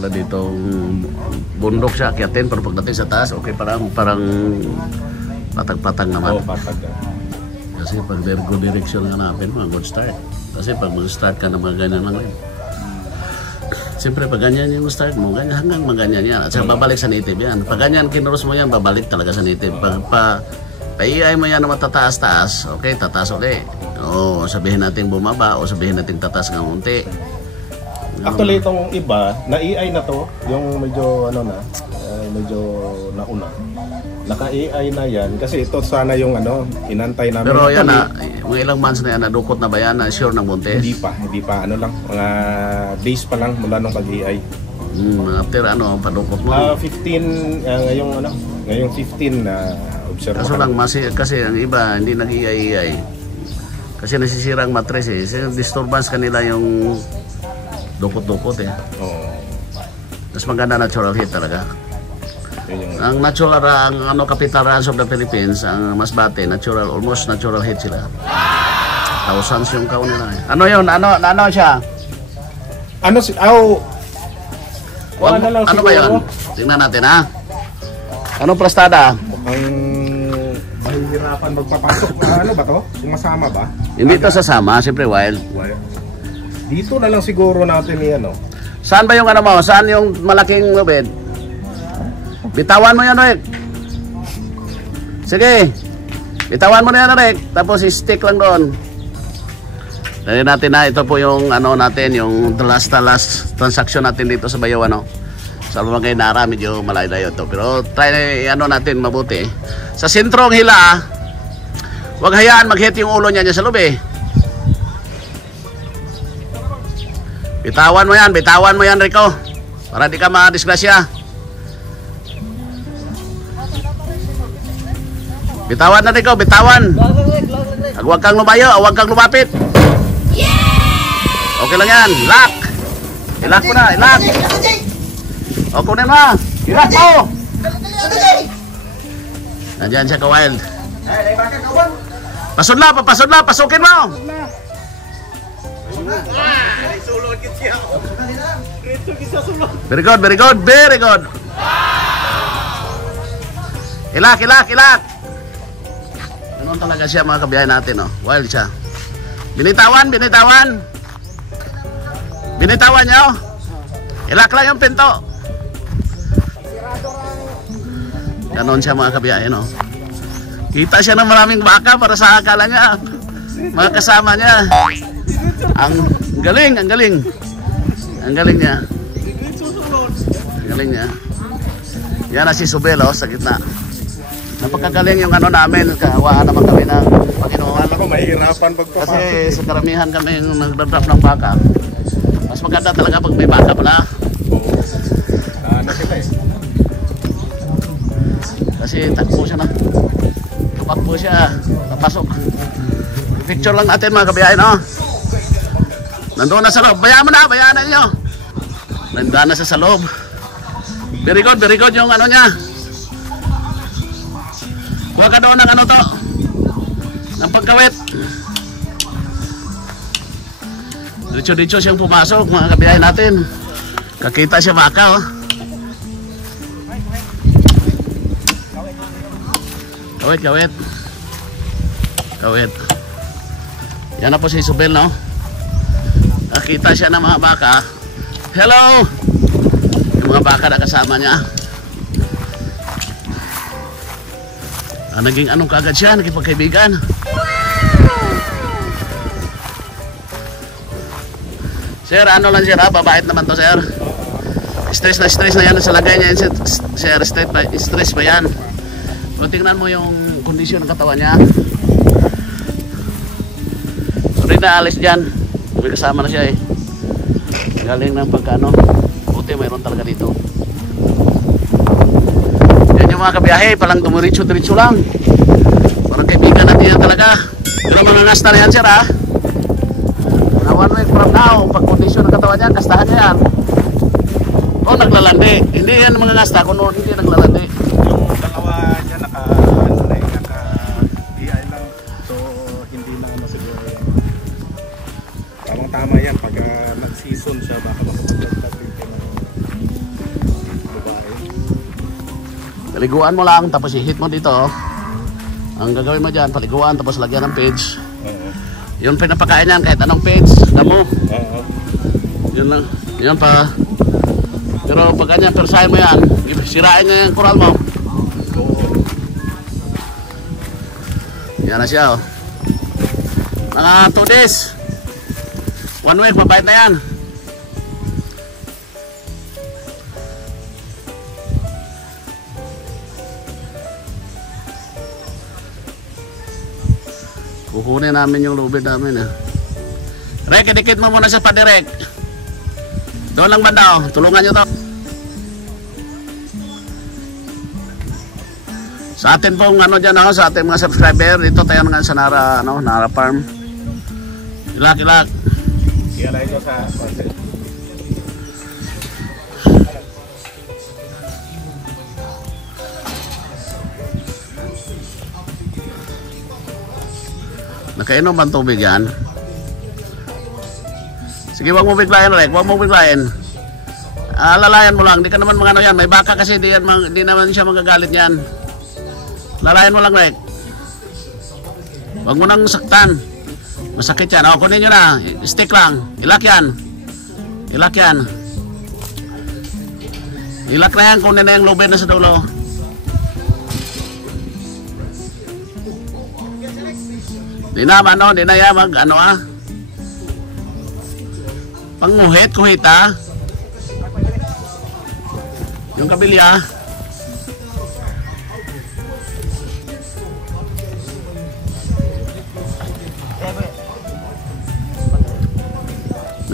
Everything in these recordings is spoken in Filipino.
pala dito bundok siya, akyatin, pero pagdating sa taas, okay, parang patag-patag naman. Oo, patag. Kasi pag very good direction nga natin, mga good start. Kasi pag mag-start ka na mga ganyan lang rin. Siyempre, pag ganyan yung start mo, ganyan, hanggang maganyan yan. At saka babalik sa native yan. Pag ganyan kinurus mo yan, babalik talaga sa native. Pag pa-iay mo yan na matataas-taas, okay, tataas ulit. O sabihin natin bumaba, o sabihin natin tataas ng unti. Actually, itong iba, na-AI na to, yung medyo, medyo nauna. Naka-AI na yan, kasi ito sana yung inantay namin. Pero yan na, mga ilang months na yan, nadukot na ba yan, na sure ng buntis? Hindi pa, lang, mga days pa lang mula nung pag-AI. After padukot mo? 15, ngayong 15 na observe. Kaso lang, kasi ang iba, hindi nag-iay-iay. Kasi nasisira ang matres eh. Disturbance kanila yung dukot-dukot eh. Oo. Mas maganda natural heat talaga. Ang natural, capital range of the Philippines, ang Masbate, almost natural heat sila. Thousands yung kaon nila eh. Ano yun? Ano siya? Ano ba yun? Tingnan natin ha. Anong plastada? Mahihirapan magpapasok. Ano ba to? Sumasama ba? Hindi to sasama, siyempre wild. Dito na lang siguro natin Saan ba yung mo? Saan yung malaking lubid? Bitawan mo yan, Rick. Sige. Bitawan mo na yan, Rick. Tapos stick lang doon. Dali natin na. Ito po yung natin, yung the last transaction natin dito sa Bayaw, Sa Lumagay Nara, medyo malayo ito. Pero try na natin mabuti. Sa sentrong hila, wag hayaan mag-hit yung ulo niya sa lubi. Bitawan mo yan, Rico. Para di ka ma-disgrasya. Bitawan na, Rico, bitawan. Huwag kang lumayo, huwag kang lumapit. Okay lang yan, lock. Ilak mo na, ilak. O, kunin mo. Ilak mo. Nandiyan siya ka-wild. Pasod na, pasukin mo. Very good. Ilak. Ganun talaga siya, mga kabiyahe natin, wild siya. Binitawan niyo. Ilak lang yung pinto. Ganon siya, mga kabiyahe, Kita siya ng maraming baka para sa akala niya, mga kasama niya. Ang galing niya. Yan na si Subel, sa gitna. Napakagaling yung namin, kawaan naman kami ng Panginoon. Mahihirapan pagpapasok. Kasi sa karamihan kami yung nagdadrop ng baka. Mas maganda talaga pag may baka pala. Kasi takbo siya na. Tumakbo siya, napasok. Picture lang natin, mga kabiyahe, Nandoon na sa loob. Bayaan mo na, bayaan nyo. Nandoon na sa loob. Very good yung niya. Huwag ka doon ng ng pagkawit. Diretso siyang pumasok, mga kabiyahe natin. Kakita siya baka, Kawit. Yan na po si Subel, Nakita siya ng mga baka. Hello! Yung mga baka na kasama niya. Naging kagad siya, nakipagkaibigan. Sir, lang sir, babait naman to, sir. Stress na yan sa lagay niya, sir. Stress ba yan? Kung tingnan mo yung kondisyon ng katawan niya. Sorry na, alis dyan. May kasama na siya eh. Galing ng buti mayroon talaga dito. Yan yung mga kabiyahe, palang dumiritso lang. Parang kaibigan natin yan talaga. Pero mga ngasta na yan, sir, na 1 week from now, pag kondisyon ng katawan niya, kastahan niya yan. O naglalandi. Hindi yan mga ngasta, kung hindi naglalandi. Yung dalawa niya naka-DI lang. So hindi lang siguro. Tamang-tama yan pag nag-season siya, baka makapagdagdag din. Paliguan mo lang, tapos i-hit mo dito. Ang gagawin mo dyan, paliguan, tapos lagyan ng page. Yun pinapakain yan, kahit anong page, damo. Yun lang, yun pa. Pero pag ganyan, persahin mo yan, sirain niya yung coral mo. Yan na siya, oh. Mga 2 days. 1 week, mabait na yan. Kukunin namin yung lubid namin, eh. Rek, idikit mo muna sa padirek. Doon lang banda, oh. Tulungan nyo to. Sa atin pong ano dyan, oh, sa ating mga subscriber, dito tayo nga sa Nara, ano, Nara Farm. Ilak. Ialay ko sa concept. Nakainom bang tubig yan? Sige, wag mo biglayan, Rek. Wag mo biglayan. Lalayan mo lang. Di ka naman mga ano yan. May baka kasi di naman siya magagalit yan. Lalayan mo lang, Rek. Wag mo nang saktan. Masakit yan. O, kunin nyo na. Stick lang. Ilak yan. Ilak yan. Ilak na yan. Kunin na yung lubid na sa dulo. Di na, ano, di na yan. Ano, panguhit, kuhita. Yung kabilya.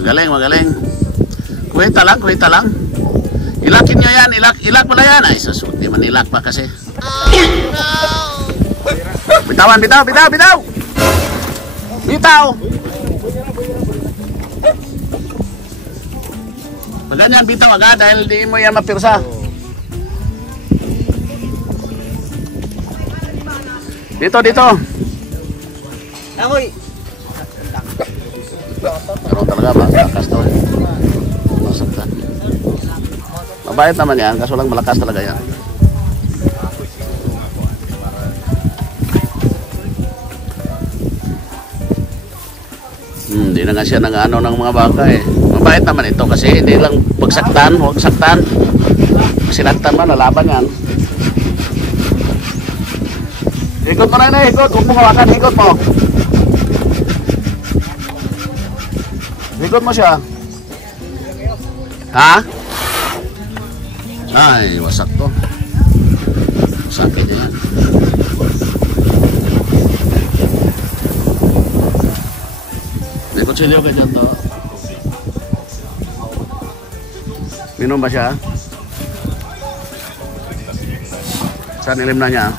Magaling. Kuhita lang. Ilakin nyo yan, ilak mo na yan. Ay, susut, di man ilak pa kasi. Oh, no! Bitawan, bitaw! Pag ganyan, bitaw agad dahil di mo yan mapirsa. Dito. Amoy! Pero talaga, malakas to. Masaktan. Mabait naman yan, kaso lang malakas talaga yan. Hindi na nga siya nang-ano ng mga baka, eh. Mabait naman ito kasi hindi lang pagsaktan, huwag saktan. Sinaktan man, lalaban yan. Ikot mo na, ikot. Huwag mo hawakan, ikot mo. Ikot mo siya. Ha? Ay, wasak to. Sakit yan. May kutsilyo ka dyan to. Minom ba siya? Saan ilim na niya?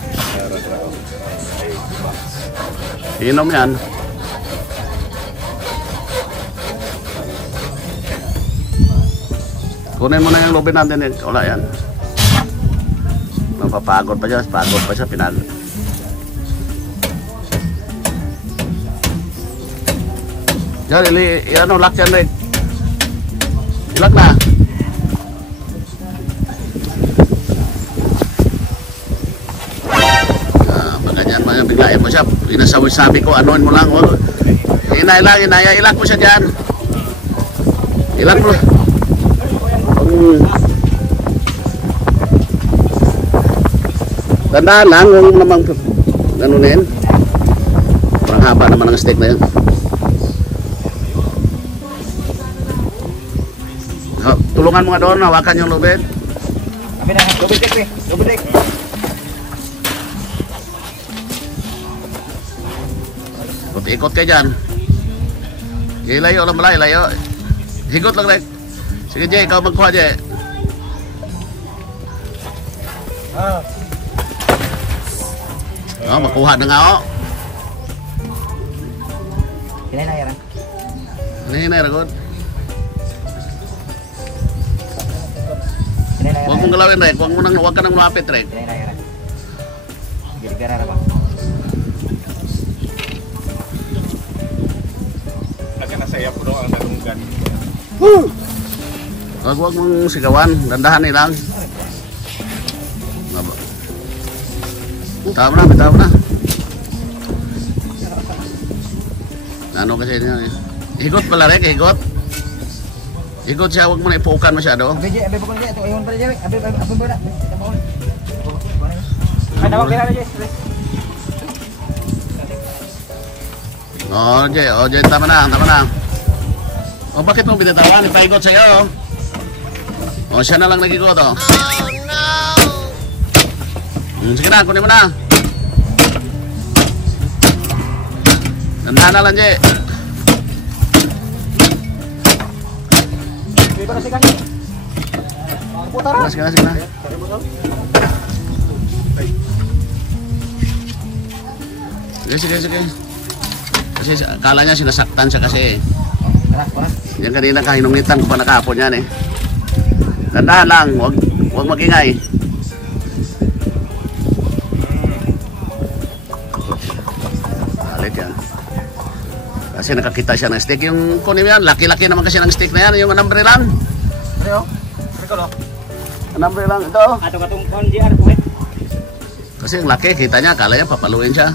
Inom yan. Kunin mo na yung lubid natin, eh. Wala yan. Mapapagod pa siya. Pagod pa siya. Pinagod. Diyan, lock yan, Rick. Ilak na. Maganyan mo yan. Biglayan mo siya. Inasabi ko, anuin mo lang. Ilak mo siya dyan. Ilak mo. Tandaan lang kung namang ganunin. Parang haba naman ang steak na yun. Tulungan mo nga doon, hawakan yung lubid. Lubid. Ikot kayo dyan. Ilayo lang pala, ilayo. Higot lang, Rek. Sige, Jay, ikaw magkuha, Jay. Makuha na nga, oh. Hinay, Ragod. Huwag mong galawin, Rek. Huwag ka nang lumapit, Rek. Nagkanasaya po doon ang dalunggan. Huwag mong sigawan. Dandahan nilang. Bitaw mo na. Ano kasi niya eh. Higot pala rin, higot. Higot siya, huwag mo na ipuukan masyado. Abi ba ko niya? Ito ayun pala niya. Abi ba na? Ay, tawag kaya niya. Jay, tama na. O, bakit mo binitawan? Ipahigot sa'yo, o. Siya na lang nagigot, o. Oh, no! Sige na, kunin mo na. Nandahan na lang, Jay. Iba na sigang. Putar na. Sige na. Sige. Kasi akala niya sinasaktan siya kasi. Yan kanina kahinungitan ko pa nakapon yan eh. Nandahan lang, huwag magingay. Galit yan. Kasi nakakita siya ng stick. Yung kunin yan, laki-laki naman kasi ng stick na yan. Yung anambre lang. Ano? Ano? Anambre lang, ito. Ato katong GR ko eh. Kasi yung laki, kita niya, akala niya papaluin siya.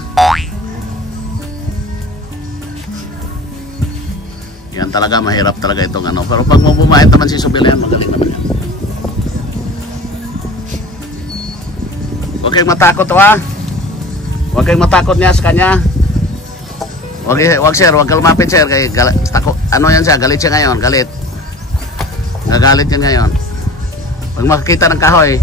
Yan talaga, mahirap talaga itong ano. Pero pag mo bumahit naman si Subila yan, magaling naman yan. Huwag kayong matakot, ha? Huwag kayong matakot niya sa kanya. Huwag sir, huwag ka lumapit sir. Kay, ano yan siya, galit siya ngayon, galit. Nagalit yan ngayon. Pag makakita ng kahoy.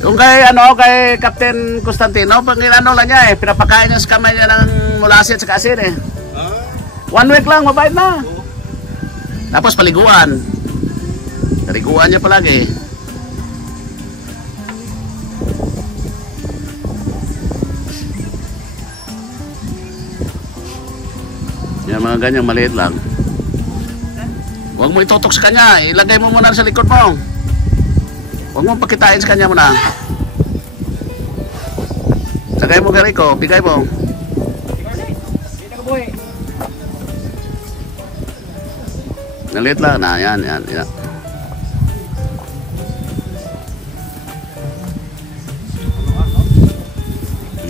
Yung kay Captain Constantino, pag ano lang niya eh, pinapakain niya sa kamay niya ng mulasit sa asin eh. 1 week lang, mabait na. Tapos paliguan. Paliguan niya palagi. Yan mga ganyang maliit lang. Huwag mo itutok sa kanya, ilagay mo muna sa likod mo. Huwag mo pakitain sa kanya muna. Sagay mo Rico, bigay mo. Nalit lang na, yan.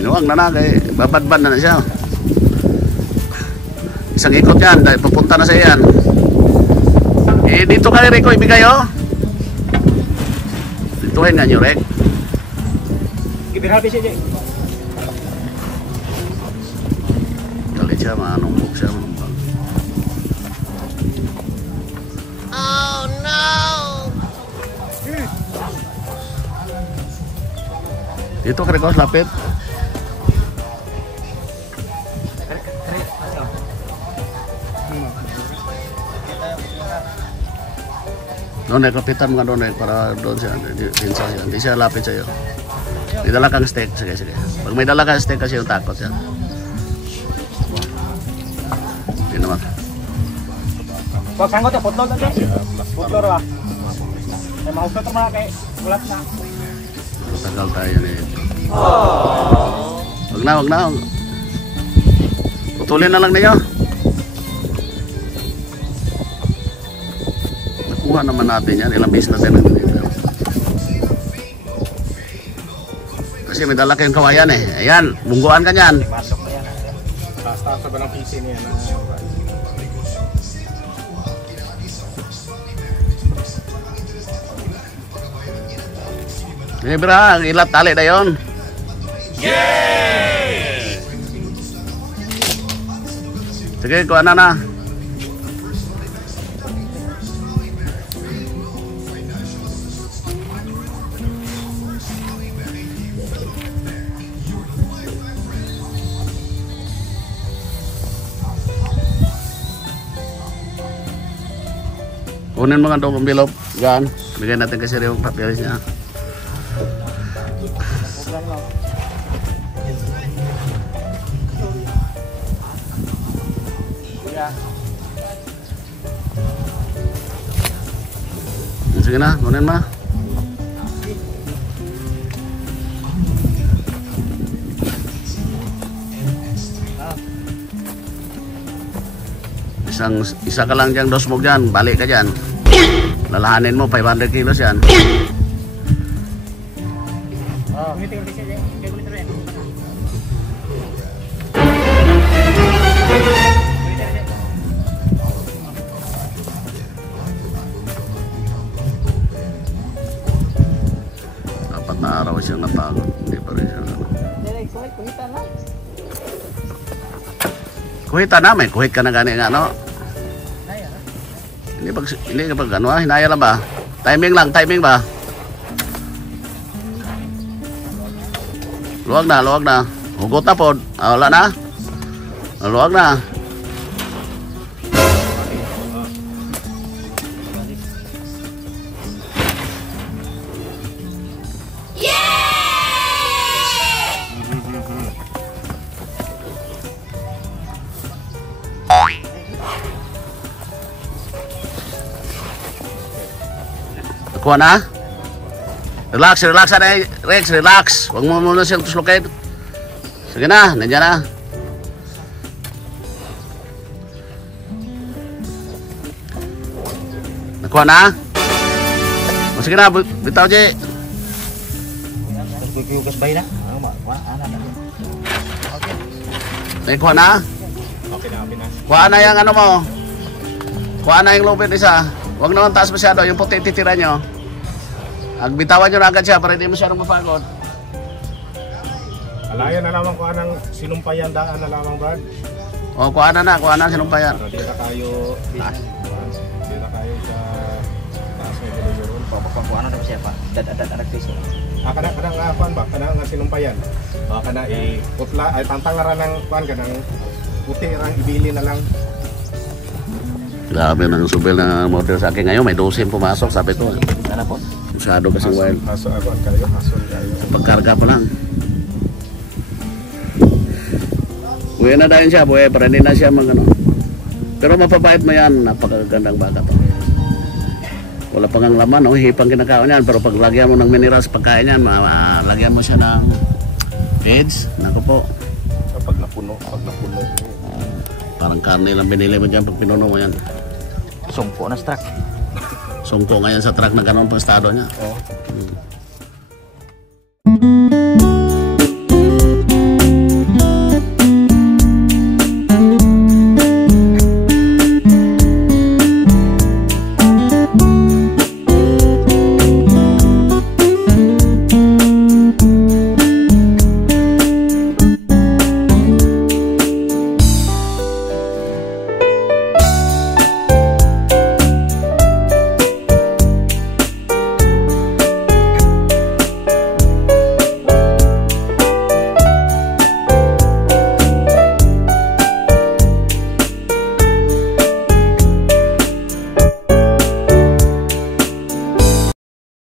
Huwag na kay babadban na siya. Isang ikot yan, papunta na sa yan. Eh, dito ka Rico, ibigay oh. Dituhin nga nyo, Rek. Gibirhabi siya, Jay. Galit siya, manumbog siya. Oh, no! Dito ka Rico, lapit. Doon kapitan mo ka doon para doon siya. Hindi siya lapit sa'yo. May dala kang steak. Sige. Pag may dala kang steak kasi yung takot yan. Hindi naman. Huwag sanggot ya, putlol na siya. Putlol ba? Ay, mahusot na mga kay ulat na. Tagal tayo yan eh. Wag na. Putulin na lang ninyo. Nakuha naman natin yan. Ilang beses natin nagdito. Kasi may dala kayong kawayan eh. Ayan, bungguan ka niyan. Basta sa banang PC niya na. Bra, ang ilat tali na yun. Yay! Sige, kuha na. Kunin mga dong envelope. Yan. Bigyan natin kasi yung papeles niya. Sige na, kunin mo. Isa ka lang dyan, dosmog dyan, balik ka dyan. Lalahanin mo, 500 kilos yan. Oh. Gumitin kasi kay gumitin rin. Dapat na araw siyang napagod. Hindi pa rin siya. Kuhita na. Kuhita na, may kuhit ka na gani nga, no? Hindi ka pag ano, hinaya lang ba? Timing lang, timing ba? Luwag na, luwag na. Hugot na po. Wala na. Luwag na. Kuha na. Relax, relax na Rex, relax. Huwag mo muna siyang tuslokate. Sige na, nandiyan na. Nakuha na? O sige na, bitaw J. Kugas bay na. Nakuha na? Okay na. Kuha na yung ano mo. Kuha na yung lupit isa. Huwag naman taas masyado, yung puti titira nyo. Agbitawan nyo na agad siya para hindi masyadong mapagod. Alayan na lamang kuha ng sinumpayan daan na lamang, Brad. O, kuha na sinumpayan. Para di na kayo sa taas ng gulong. Papakuha na daw siya pa. Dad piso. Kadang kuan ba? Kadang nga sinumpayan. Kada putla ay tantangaran ng kuan kanang puti rang ibili na lang. Grabe ng subel na model sa akin ngayon. May 12 pumasok, sabi ko. Sana po. Masyado kasing wild. Haso ako kayo, haso kayo. Pagkarga pa lang. Buhay na dahil siya, buhay. Para hindi na siya ano. Pero mapapait mo yan. Napakagandang baka to. Wala pang ang laman, hipang kinakaon yan. Pero pag lagyan mo ng minerals pagkain yan, lagyan mo siya ng feeds. Naku po. Pag napuno. Parang karne lang binili mo dyan pag pinuno mo yan. Sumpo na sa truck. Sungko ngayon sa truck na ganun pang estado niya. Oh.